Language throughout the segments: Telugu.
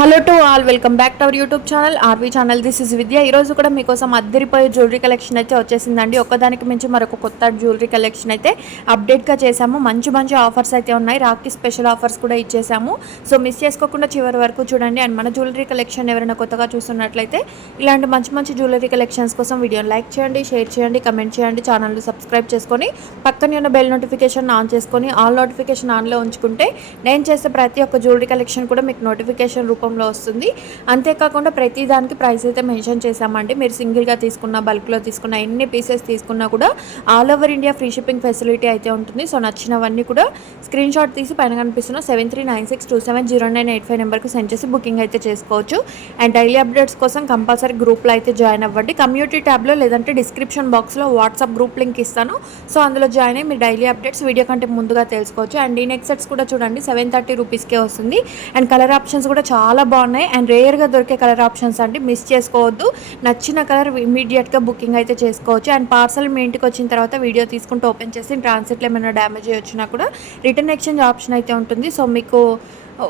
Hello to all, welcome back to our YouTube channel RV channel. This is Vidya. ఈరోజు కూడా మీకోసం అద్దరిపోయే జ్యువెలరీ కలెక్షన్ అయితే వచ్చేసిందండి. ఒక్కదానికి మించి మరొక కొత్త జ్యువెలరీ కలెక్షన్ అయితే అప్డేట్గా చేశాము. మంచి మంచి ఆఫర్స్ అయితే ఉన్నాయి. రాఖీ స్పెషల్ ఆఫర్స్ కూడా ఇచ్చేసాము. సో మిస్ చేసుకోకుండా చివరి వరకు చూడండి. అండ్ మన జ్యువెలరీ కలెక్షన్ ఎవరైనా కొత్తగా చూస్తున్నట్లయితే ఇలాంటి మంచి మంచి జ్యువెలరీ కలెక్షన్స్ కోసం వీడియోని లైక్ చేయండి, షేర్ చేయండి, కమెంట్ చేయండి, ఛానల్ని సబ్స్క్రైబ్ చేసుకొని పక్కనే ఉన్న బెల్ నోటిఫికేషన్ ఆన్ చేసుకొని ఆల్ నోటిఫికేషన్ ఆన్లో ఉంచుకుంటే నేను చేసే ప్రతి ఒక్క జ్యువెలరీ కలెక్షన్ కూడా మీకు నోటిఫికేషన్ రూపంలో వస్తుంది. అంతేకాకుండా ప్రతి దానికి ప్రైస్ అయితే మెన్షన్ చేశామండి. మీరు సింగిల్గా తీసుకున్న, బల్క్లో తీసుకున్న, ఎన్ని పీసెస్ తీసుకున్నా కూడా all over India free shipping facility అయితే ఉంటుంది. సో నచ్చినవన్నీ కూడా స్క్రీన్ షాట్ తీసి పైన కనిపిస్తున్న 7396270985 నెంబర్కి సెండ్ చేసి బుకింగ్ అయితే చేసుకోవచ్చు. అండ్ డైలీ అప్డేట్స్ కోసం కంపల్సరీ గ్రూప్లో అయితే జాయిన్ అవ్వండి. కమ్యూనిటీ ట్యాబ్లో లేదంటే డిస్క్రిప్షన్ బాక్స్లో వాట్సాప్ గ్రూప్ లింక్ ఇస్తాను. సో అందులో జాయిన్ అయ్యి మీరు డైలీ అప్డేట్స్ వీడియో కంటే ముందుగా తెలుసుకోవచ్చు. అండ్ ఈ నెక్ సెట్స్ కూడా చూడండి 730 రూపీస్కే వస్తుంది. అండ్ కలర్ ఆప్షన్స్ కూడా చాలా బాగున్నాయి. అండ్ రేర్గా దొరికే కలర్ ఆప్షన్స్ అండి, మిస్ చేసుకోవద్దు. నచ్చిన కలర్ ఇమీడియట్గా బుకింగ్ అయితే చేసుకోవచ్చు. అండ్ పార్సల్ మీ ఇంటికి వచ్చిన తర్వాత వీడియో తీసుకుంటూ ఓపెన్ చేసి ట్రాన్సిట్లో ఏమైనా డ్యామేజ్ వచ్చినా కూడా రిటర్న్ ఎక్స్చేంజ్ ఆప్షన్ అయితే ఉంటుంది. సో మీకు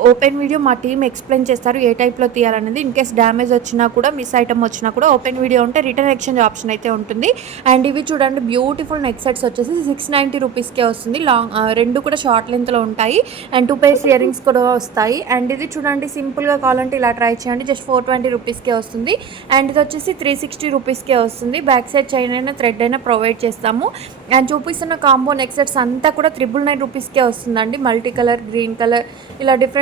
ఓపెన్ వీడియో మా టీమ్ ఎక్స్ప్లెయిన్ చేస్తారు ఏ టైప్లో తీయాలనేది. ఇన్ కేస్ డ్యామేజ్ వచ్చినా కూడా, మిస్ ఐటమ్ వచ్చినా కూడా ఓపెన్ వీడియో ఉంటే రిటర్న్ ఎక్స్చేంజ్ ఆప్షన్ అయితే ఉంటుంది. అండ్ ఇవి చూడండి బ్యూటిఫుల్ నెక్ సెట్స్ వచ్చేసి 690 రూపీస్కే వస్తుంది. రెండు కూడా షార్ట్ లెంత్లో ఉంటాయి. అండ్ 2 pairs ఇయర్ రింగ్స్ కూడా వస్తాయి. అండ్ ఇది చూడండి సింపుల్గా కావాలంటే ఇలా ట్రై చేయండి, జస్ట్ 420 రూపీస్కే వస్తుంది. అండ్ ఇది వచ్చేసి 360 రూపీస్కే వస్తుంది. బ్యాక్ సైడ్ చైన్ అయినా థ్రెడ్ అయినా ప్రొవైడ్ చేస్తాము. అండ్ చూపిస్తున్న కాంబో నెక్ సెట్స్ అంతా కూడా 999 రూపీస్కే వస్తుందండి. మల్టీ కలర్, గ్రీన్ కలర్, ఇలా డిఫరెంట్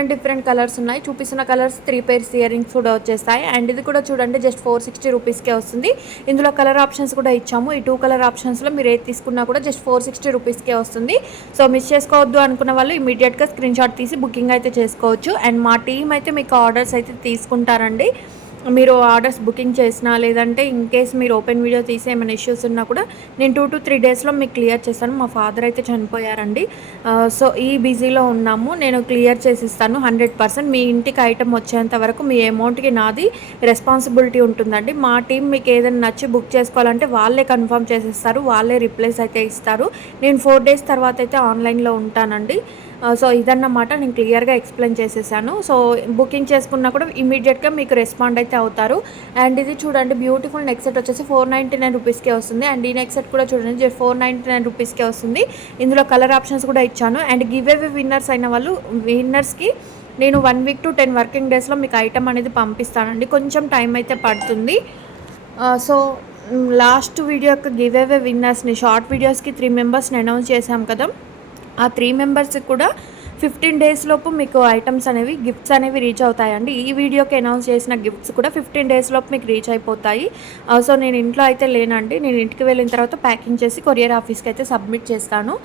కలర్స్ ఉన్నాయి. చూపిస్తున్న కలర్స్ 3 pairs ఇయర్ రింగ్స్ కూడా వచ్చేస్తాయి. అండ్ ఇది కూడా చూడండి జస్ట్ 460 రూపీస్కే వస్తుంది. ఇందులో కలర్ ఆప్షన్స్ కూడా ఇచ్చాము. ఈ 2 కలర్ ఆప్షన్స్లో మీరు ఏది తీసుకున్నా కూడా జస్ట్ 460 రూపీస్కే వస్తుంది. సో మిస్ చేసుకోవద్దు అనుకున్న వాళ్ళు ఇమీడియట్గా స్క్రీన్ షాట్ తీసి బుకింగ్ అయితే చేసుకోవచ్చు. అండ్ మా టీం అయితే మీకు ఆర్డర్స్ అయితే తీసుకుంటారండి. మీరు ఆర్డర్స్ బుకింగ్ చేసినా లేదంటే ఇన్ కేస్ మీరు ఓపెన్ వీడియో తీసి ఏమైనా ఇష్యూస్ ఉన్నా కూడా నేను 2 to 3 డేస్లో మీకు క్లియర్ చేస్తాను. మా ఫాదర్ అయితే చనిపోయారండి. సో ఈ బిజీలో ఉన్నాము. నేను క్లియర్ చేసిస్తాను 100%. మీ ఇంటికి ఐటమ్ వచ్చేంత వరకు మీ అమౌంట్కి నాది రెస్పాన్సిబిలిటీ ఉంటుందండి. మా టీం మీకు ఏదైనా నచ్చి బుక్ చేసుకోవాలంటే వాళ్ళే కన్ఫర్మ్ చేసేస్తారు, వాళ్ళే రిప్లైస్ అయితే ఇస్తారు. నేను 4 days తర్వాత అయితే ఆన్లైన్లో ఉంటానండి. సో ఇదన్నమాట, నేను క్లియర్గా ఎక్స్ప్లెయిన్ చేసేసాను. సో బుకింగ్ చేసుకున్నా కూడా ఇమీడియట్గా మీకు రెస్పాండ్ అయితే అవుతారు. అండ్ ఇది చూడండి బ్యూటిఫుల్ నెక్ సెట్ వచ్చేసి 499 రూపీస్కే వస్తుంది. అండ్ ఈ నెక్ సెట్ కూడా చూడండి 499 రూపీస్కే వస్తుంది. ఇందులో కలర్ ఆప్షన్స్ కూడా ఇచ్చాను. అండ్ గివ్ అవే విన్నర్స్ అయిన వాళ్ళు, విన్నర్స్కి నేను 1 week to 10 working daysలో మీకు ఐటమ్ అనేది పంపిస్తానండి. కొంచెం టైం అయితే పడుతుంది. సో లాస్ట్ వీడియో యొక్క గివ్ అవే విన్నర్స్ని, షార్ట్ వీడియోస్కి 3 మెంబర్స్ని అనౌన్స్ చేశాం కదా, ఆ 3 మెంబర్స్కి కూడా 15 days లోపు మీకు ఐటమ్స్ అనేవి, గిఫ్ట్స్ అనేవి రీచ్ అవుతాయండి. ఈ వీడియోకి అనౌన్స్ చేసిన గిఫ్ట్స్ కూడా 15 days లోపు మీకు రీచ్ అయిపోతాయి. సో నేను ఇంట్లో అయితే లేనండి. నేను ఇంటికి వెళ్ళిన తర్వాత ప్యాకింగ్ చేసి కొరియర్ ఆఫీస్కి అయితే సబ్మిట్ చేస్తాను.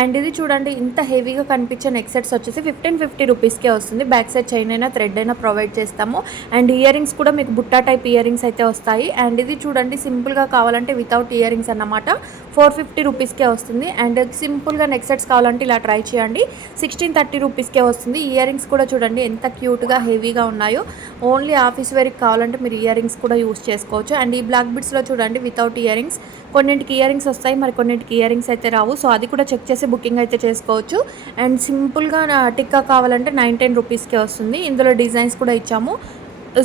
అండ్ ఇది చూడండి ఇంత హెవీగా కనిపించే నెక్ సెట్స్ వచ్చేసి 1550 రూపీస్కే వస్తుంది. బ్యాక్ సైడ్ చైన్ అయినా థ్రెడ్ అయినా ప్రొవైడ్ చేస్తాము. అండ్ ఇయర్ రింగ్స్ కూడా మీకు బుట్టా టైప్ ఇయర్ రింగ్స్ అయితే వస్తాయి. అండ్ ఇది చూడండి సింపుల్గా కావాలంటే వితౌట్ ఇయర్ రింగ్స్ అన్నమాట 450 రూపీస్కే వస్తుంది. అండ్ సింపుల్గా నెక్ సెట్స్ కావాలంటే ఇలా ట్రై చేయండి, 1630 రూపీస్కే వస్తుంది. ఇయర్ రింగ్స్ కూడా చూడండి ఎంత క్యూట్గా హెవీగా ఉన్నాయో. ఓన్లీ ఆఫీస్ వేర్కి కావాలంటే మీరు ఇయర్ రింగ్స్ కూడా యూస్ చేసుకోవచ్చు. అండ్ ఈ బ్లాక్ బిట్స్లో చూడండి వితౌట్ ఇయర్ రింగ్స్, కొన్నింటికి ఇయర్ రింగ్స్ వస్తాయి, మరి కొన్నింటికి ఇయర్ రింగ్స్ అయితే రావు. సో అది కూడా చెక్ చేసి బుకింగ్ అయితే చేసుకోవచ్చు. అండ్ సింపుల్గా టిక్కా కావాలంటే 910 రూపీస్కే వస్తుంది. ఇందులో డిజైన్స్ కూడా ఇచ్చాము.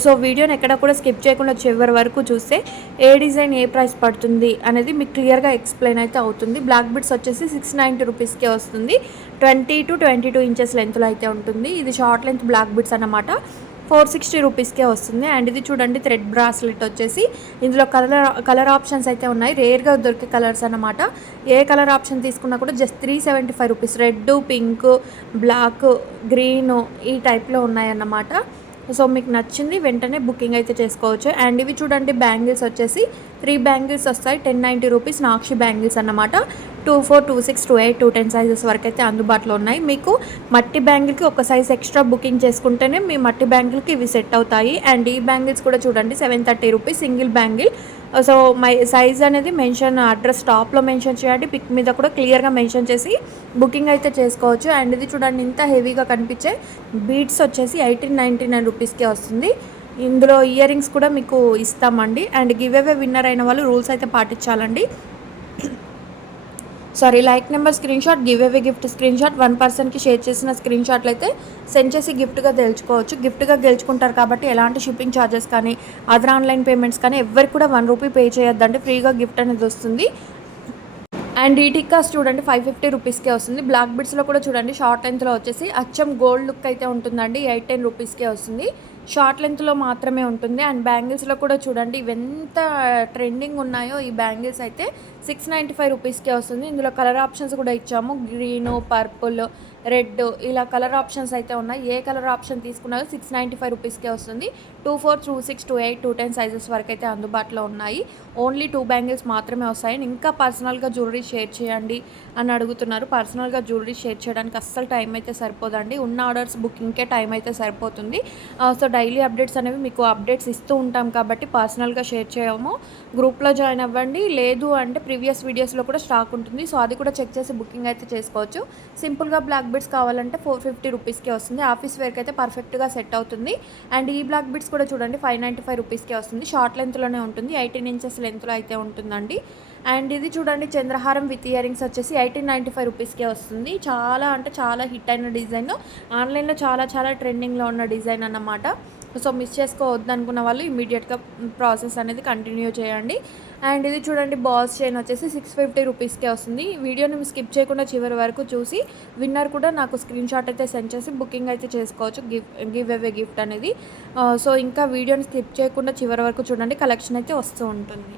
సో వీడియోని ఎక్కడ కూడా స్కిప్ చేయకుండా చివరి వరకు చూస్తే ఏ డిజైన్ ఏ ప్రైస్ పడుతుంది అనేది మీకు క్లియర్గా ఎక్స్ప్లెయిన్ అయితే అవుతుంది. బ్లాక్ బిట్స్ వచ్చేసి 690 రూపీస్కే వస్తుంది. 20 to 22 inches లెంత్లో అయితే ఉంటుంది. ఇది షార్ట్ లెంత్ బ్లాక్ బిట్స్ అన్నమాట. 460 రూపీస్కే వస్తుంది. అండ్ ఇది చూడండి థ్రెడ్ బ్రాస్లెట్ వచ్చేసి ఇందులో కలర్ ఆప్షన్స్ అయితే ఉన్నాయి. రేర్గా దొరికే కలర్స్ అన్నమాట. ఏ కలర్ ఆప్షన్ తీసుకున్నా కూడా just 375 rupees. Red, pink, black, green ఈ టైప్లో ఉన్నాయన్నమాట. సో మీకు నచ్చింది వెంటనే బుకింగ్ అయితే చేసుకోవచ్చు. అండ్ ఇవి చూడండి బ్యాంగిల్స్ వచ్చేసి 3 బ్యాంగిల్స్ వస్తాయి. 1090 రూపీస్ నాక్షి బ్యాంగిల్స్ అన్నమాట. 24, 26, 28, 210 సైజెస్ వరకు అయితే అందుబాటులో ఉన్నాయి. మీకు మట్టి బ్యాంగిల్కి ఒక సైజ్ ఎక్స్ట్రా బుకింగ్ చేసుకుంటేనే మీ మట్టి బ్యాంగిల్కి ఇవి సెట్ అవుతాయి. అండ్ ఈ బ్యాంగిల్స్ కూడా చూడండి 730 rupees single bangle. So my size అనేది మెన్షన్, అడ్రస్ టాప్లో మెన్షన్ చేయండి, పిక్ మీద కూడా క్లియర్గా మెన్షన్ చేసి బుకింగ్ అయితే చేసుకోవచ్చు. అండ్ ఇది చూడండి ఇంత హెవీగా కనిపించే బీడ్స్ వచ్చేసి 1899 రూపీస్కే వస్తుంది. ఇందులో ఇయర్ రింగ్స్ కూడా మీకు ఇస్తామండి. అండ్ గివ్ అవే విన్నర్ అయిన వాళ్ళు రూల్స్ అయితే పాటించాలండి. Like number screenshot, give away gift screenshot, 1 పర్సన్కి షేర్ చేసిన స్క్రీన్ షాట్లు అయితే సెండ్ చేసి గిఫ్ట్గా గెలుచుకోవచ్చు. గిఫ్ట్గా గెలుచుకుంటారు కాబట్టి ఎలాంటి షిప్పింగ్ ఛార్జెస్ కానీ అదర్ ఆన్లైన్ పేమెంట్స్ కానీ ఎవరికి కూడా 1 రూపీ పే చేయొద్దండి. ఫ్రీగా గిఫ్ట్ అనేది వస్తుంది. అండ్ ఈ టిక్కాస్ చూడండి 550 రూపీస్కే వస్తుంది. బ్లాక్ బిడ్స్లో కూడా చూడండి షార్ట్ లెంత్లో వచ్చేసి అచ్చం గోల్డ్ లుక్ అయితే ఉంటుందండి. 810 రూపీస్కే వస్తుంది. షార్ట్ లెంత్లో మాత్రమే ఉంటుంది. అండ్ బ్యాంగిల్స్లో కూడా చూడండి ఇవెంత ట్రెండింగ్ ఉన్నాయో ఈ బ్యాంగిల్స్ అయితే 695 రూపీస్కే వస్తుంది. ఇందులో కలర్ ఆప్షన్స్ కూడా ఇచ్చాము. గ్రీను, పర్పుల్, రెడ్ ఇలా కలర్ ఆప్షన్స్ అయితే ఉన్నాయి. ఏ కలర్ ఆప్షన్ తీసుకున్నారో 695 రూపీస్కే వస్తుంది. 24, 26, 28, 210 సైజెస్ వరకు అయితే అందుబాటులో ఉన్నాయి. ఓన్లీ 2 బ్యాంగిల్స్ మాత్రమే వస్తాయి. ఇంకా పర్సనల్గా జ్యువెలరీ షేర్ చేయండి అని అడుగుతున్నారు. పర్సనల్గా జ్యువెలరీ షేర్ చేయడానికి అస్సలు టైం అయితే సరిపోదండి. ఉన్న ఆర్డర్స్ బుకింగ్కే టైం అయితే సరిపోతుంది. సో డైలీ అప్డేట్స్ అనేవి మీకు అప్డేట్స్ ఇస్తూ ఉంటాం కాబట్టి పర్సనల్గా షేర్ చేయము. గ్రూప్లో జాయిన్ అవ్వండి. లేదు అంటే ప్రీవియస్ వీడియోస్లో కూడా స్టాక్ ఉంటుంది. సో అది కూడా చెక్ చేసి బుకింగ్ అయితే చేసుకోవచ్చు. సింపుల్గా బ్లాక్ బిడ్స్ కావాలంటే 450 రూపీస్కే వస్తుంది. ఆఫీస్ వేర్కి అయితే పర్ఫెక్ట్గా సెట్ అవుతుంది. అండ్ ఈ బ్లాక్ బిడ్స్ కూడా చూడండి 595 రూపీస్కే వస్తుంది. షార్ట్ లెంత్లోనే ఉంటుంది. 18 ఇంచెస్ లెంత్లో అయితే ఉంటుందండి. అండ్ ఇది చూడండి చంద్రహారం విత్ ఇయర్ రింగ్స్ వచ్చేసి 1895 రూపీస్కే వస్తుంది. చాలా అంటే చాలా హిట్ అయిన డిజైన్. ఆన్లైన్లో చాలా ట్రెండింగ్లో ఉన్న డిజైన్ అన్నమాట. సో మిస్ చేసుకోవద్దు అనుకున్న వాళ్ళు ఇమీడియట్గా ప్రాసెస్ అనేది కంటిన్యూ చేయండి. అండ్ ఇది చూడండి బాల్స్ చైన్ వచ్చేసి 650 రూపీస్కే వస్తుంది. వీడియోని స్కిప్ చేయకుండా చివరి వరకు చూసి విన్నర్ కూడా నాకు స్క్రీన్ షాట్ అయితే సెండ్ చేసి బుకింగ్ అయితే చేసుకోవచ్చు. గివ్ అవే గిఫ్ట్ అనేది. సో ఇంకా వీడియోని స్కిప్ చేయకుండా చివరి వరకు చూడండి. కలెక్షన్ అయితే వస్తూ ఉంటుంది.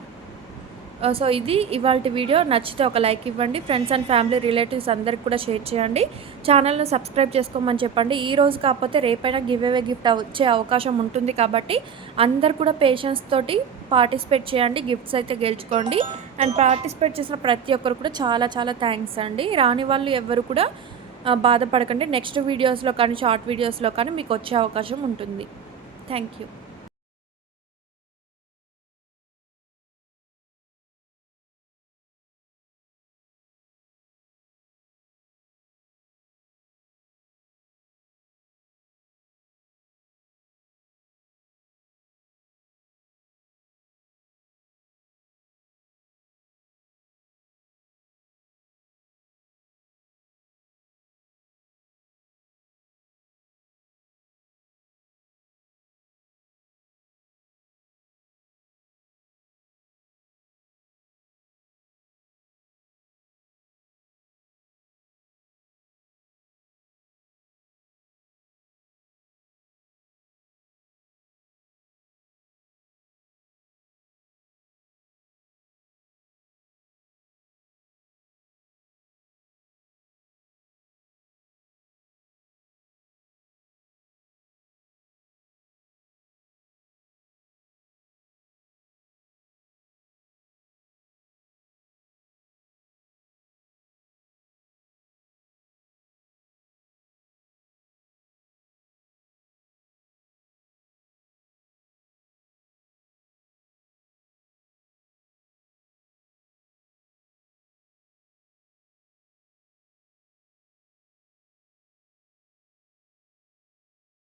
సో ఇది ఇవాల్టి వీడియో. నచ్చితే ఒక లైక్ ఇవ్వండి. ఫ్రెండ్స్ అండ్ ఫ్యామిలీ రిలేటివ్స్ అందరికి కూడా షేర్ చేయండి. ఛానల్ని సబ్స్క్రైబ్ చేసుకోమని చెప్పండి. ఈ రోజు కాకపోతే రేపైనా గివ్ అవే గిఫ్ట్ వచ్చే అవకాశం ఉంటుంది కాబట్టి అందరు కూడా పేషెన్స్ తోటి పార్టిసిపేట్ చేయండి. గిఫ్ట్స్ అయితే గెలుచుకోండి. అండ్ పార్టిసిపేట్ చేసిన ప్రతి ఒక్కరు కూడా చాలా థ్యాంక్స్ అండి. రాని వాళ్ళు ఎవరు కూడా బాధపడకండి. నెక్స్ట్ వీడియోస్లో కానీ షార్ట్ వీడియోస్లో కానీ మీకు వచ్చే అవకాశం ఉంటుంది. Thank you.